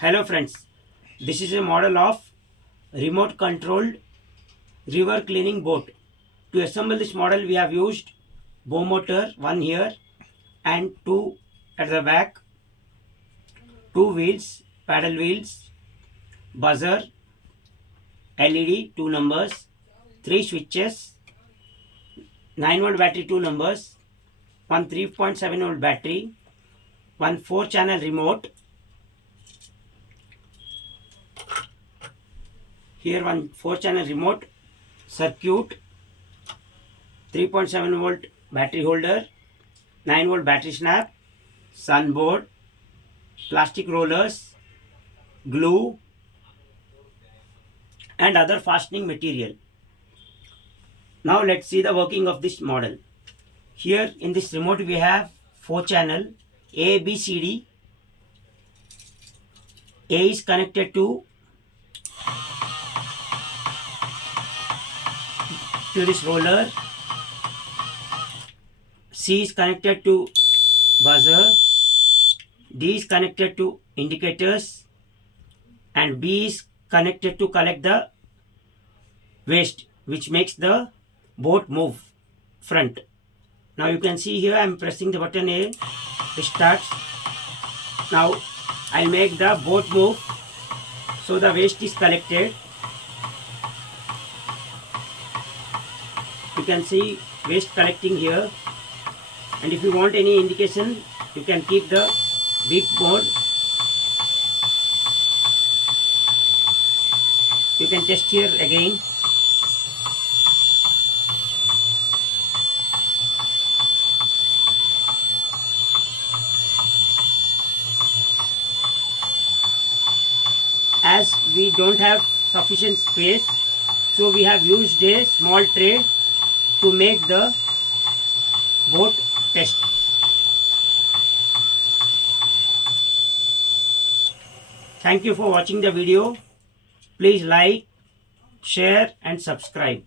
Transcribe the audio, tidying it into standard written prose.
Hello friends, this is a model of remote controlled river cleaning boat. To assemble this model we have used bow motor, one here and two at the back, two wheels, paddle wheels, buzzer, LED, two numbers, three switches, 9-volt battery, two numbers, one 3.7-volt battery, one 4-channel remote, here one 4-channel remote, circuit, 3.7-volt battery holder, 9-volt battery snap, sun board, plastic rollers, glue and other fastening material. Now let's see the working of this model. Here in this remote we have 4-channel A, B, C, D. A is connected to this roller, C is connected to buzzer, D is connected to indicators and B is connected to collect the waste which makes the boat move front. Now you can see here I am pressing the button A, it starts. Now I'll make the boat move so the waste is collected. You can see waste collecting here, and if you want any indication you can keep the beep mode. You can test here again. As we don't have sufficient space, so we have used a small tray to make the boat test. Thank you for watching the video. Please like, share and subscribe.